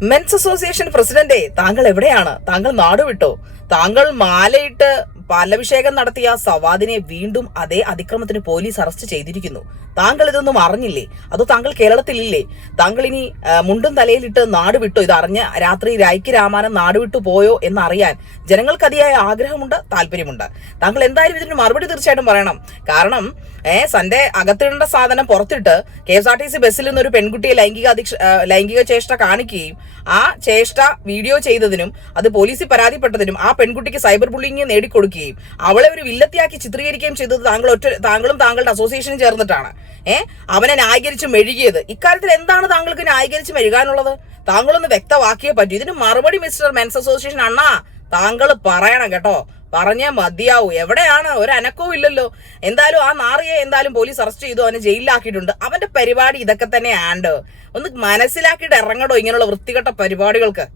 Men's association president, താങ്കൾ എവിടെയാണ്? താങ്കൾ നാടുവിട്ടോ? താങ്കൾ മാലയിട്ട് പാലഭിഷേകം നടത്തിയ സവാദിനെ വീണ്ടും അതേ അതിക്രമത്തിന് പോലീസ് അറസ്റ്റ് ചെയ്തിരിക്കുന്നു. താങ്കൾ ഇതൊന്നും അറിഞ്ഞില്ലേ? അതോ താങ്കൾ കേരളത്തിലില്ലേ? താങ്കൾ ഇനി മുണ്ടും തലയിലിട്ട് നാട് വിട്ടോ? ഇത് അറിഞ്ഞ രാത്രി രായ്ക്ക് രാമാനം നാട് വിട്ടു പോയോ എന്നറിയാൻ ജനങ്ങൾക്ക് അതിയായ ആഗ്രഹമുണ്ട്, താല്പര്യമുണ്ട്. താങ്കൾ എന്തായാലും ഇതിന് മറുപടി തീർച്ചയായിട്ടും പറയണം. കാരണം സൺഡേ അകത്തിടേണ്ട സാധനം പുറത്തിട്ട് KSRTC ബസ്സിൽ നിന്ന് ഒരു പെൺകുട്ടിയെ ലൈംഗിക ചേഷ്ട കാണിക്കുകയും ആ ചേഷ്ട വീഡിയോ ചെയ്തതിനും അത് പോലീസിൽ പരാതിപ്പെട്ടതിനും ആ പെൺകുട്ടിക്ക് സൈബർ ബുള്ളിങ് നേടിക്കൊടുക്കുകയും അവളെ ഒരു വില്ലത്തിയാക്കി ചിത്രീകരിക്കുകയും ചെയ്തത് താങ്കളും താങ്കളുടെ അസോസിയേഷനും ചേർന്നിട്ടാണ്. അവനെ ന്യായീകരിച്ച് മെഴുകിയത്. ഇക്കാര്യത്തിൽ എന്താണ് താങ്കൾക്ക് ന്യായീകരിച്ച് മെഴുകാനുള്ളത്? താങ്കളൊന്ന് വ്യക്തമാക്കിയേ പറ്റൂ. ഇതിന് മറുപടി മിസ്റ്റർ മെൻസ് അസോസിയേഷൻ അണ്ണാ താങ്കൾ പറയണം കേട്ടോ. പറഞ്ഞേ മതിയാവൂ. എവിടെയാണ്? ഒരു അനക്കവും ഇല്ലല്ലോ. എന്തായാലും ആ നാറിയെ എന്തായാലും പോലീസ് അറസ്റ്റ് ചെയ്തു, അവനെ ജയിലിലാക്കിയിട്ടുണ്ട്. അവന്റെ പരിപാടി ഇതൊക്കെ തന്നെ ആണ്ട് ഒന്ന് മനസ്സിലാക്കിയിട്ട് ഇറങ്ങടോ ഇങ്ങനെയുള്ള വൃത്തികെട്ട പരിപാടികൾക്ക്.